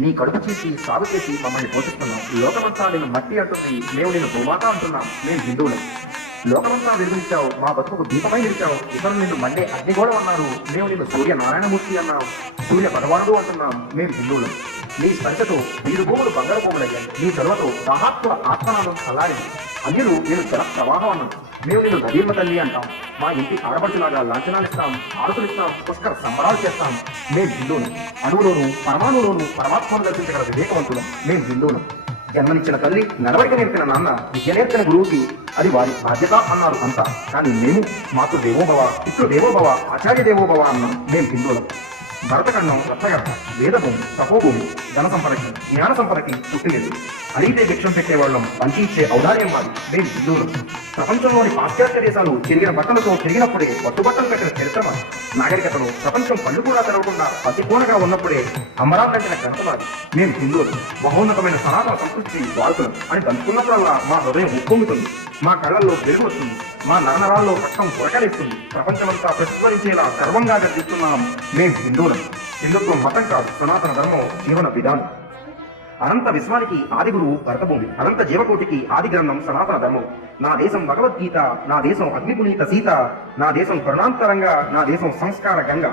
నీ కడుపు చేసి సాగు చేసి మమ్మల్ని పోషిస్తున్నాం. లోకమంతా నేను మట్టి అంటుంది, మేము నేను భూమాత అంటున్నాం. మేము హిందువులం. లోకమంతా వెలుగునిచ్చావు, మా బతుకు దీపమై నిలిచావు. ఇతరులు నిన్ను మండే అగ్నిగోళం అన్నారు, మేము నిన్ను సూర్య నారాయణమూర్తి అన్నాం. సూర్య భగవానుడు అంటున్నాం. మేము హిందువులం. నీ స్పర్శతో వీరు భూములు బంగారు భూములయ్యాయి. నీ చొరవతో మహాత్ముల ఆత్మనాదం చల్లారింది. అన్యులు నేను జల ప్రవాహం అన్నాం. మేము నిన్ను నదీర్మ తల్లి అంటాం. మా ఇంటి ఆడపడుచులాగా లాంఛనాలిస్తాం, ఆరతులిస్తాం, పుష్కర సంబరాలు చేస్తాం. మేము హిందువులం. అణువులోను పరమాణువులోను పరమాత్మను దర్శించగల వివేకవంతులం. మేము హిందువులం. జన్మనిచ్చిన తల్లి, నడవడిక నేర్పిన నాన్న, విద్య నేర్పిన గురువుకి అది వారి బాధ్యత అన్నారు అంతా. కానీ మేము మాతృదేవోభవ, పితృదేవోభవ, ఆచార్య దేవోభవ అన్నాం. మేము హిందువులం. భరతఖండం రత్నగర్భ, వేదభూమి, తపోభూమి, ధన సంపదకి, జ్ఞాన సంపదకి పుట్టినది. అడిగితే భిక్షం పెట్టేవాళ్ళం, పంచి ఇచ్చే ఔదార్యం మాది. మేము హిందువులం. ప్రపంచంలోని పాశ్చాత్య దేశాలు తిరిగిన బట్టలతో తిరిగినప్పుడే పట్టుబట్టలు పెట్టిన చరిత్ర మాది. నాగరికతలో ప్రపంచం పళ్ళు కూడా తెరవకుండా పసికోనగా ఉన్నప్పుడే అమరాకంటిన గ్రంథ మాది. మేము హిందువులు. మహోన్నతమైన సనాతన సంస్కృతి వాడుతున్నాం అని తలుచుకున్నప్పుడల్లా మా హృదయం ఉప్పొంగుతుంది. మా కళ్ళల్లో వెలుగు వస్తుంది. మా నరనరాల్లో రక్తం పురకలేస్తుంది. ప్రపంచమంతా ప్రతిఫలించేలా గర్వంగా గర్జిస్తున్నాం. మేము హిందువులం. హిందుత్వం మతం కాదు, సనాతన ధర్మం జీవన విధానం. అనంత విశ్వానికి ఆది గురువు భరతభూమి, అనంత జీవకోటికి ఆది గ్రంథం సనాతన ధర్మం. నా దేశం భగవద్గీత, నా దేశం అగ్నిపునీత సీత, నా దేశం కరుణాంతరంగా, నా దేశం సంస్కార గంగ.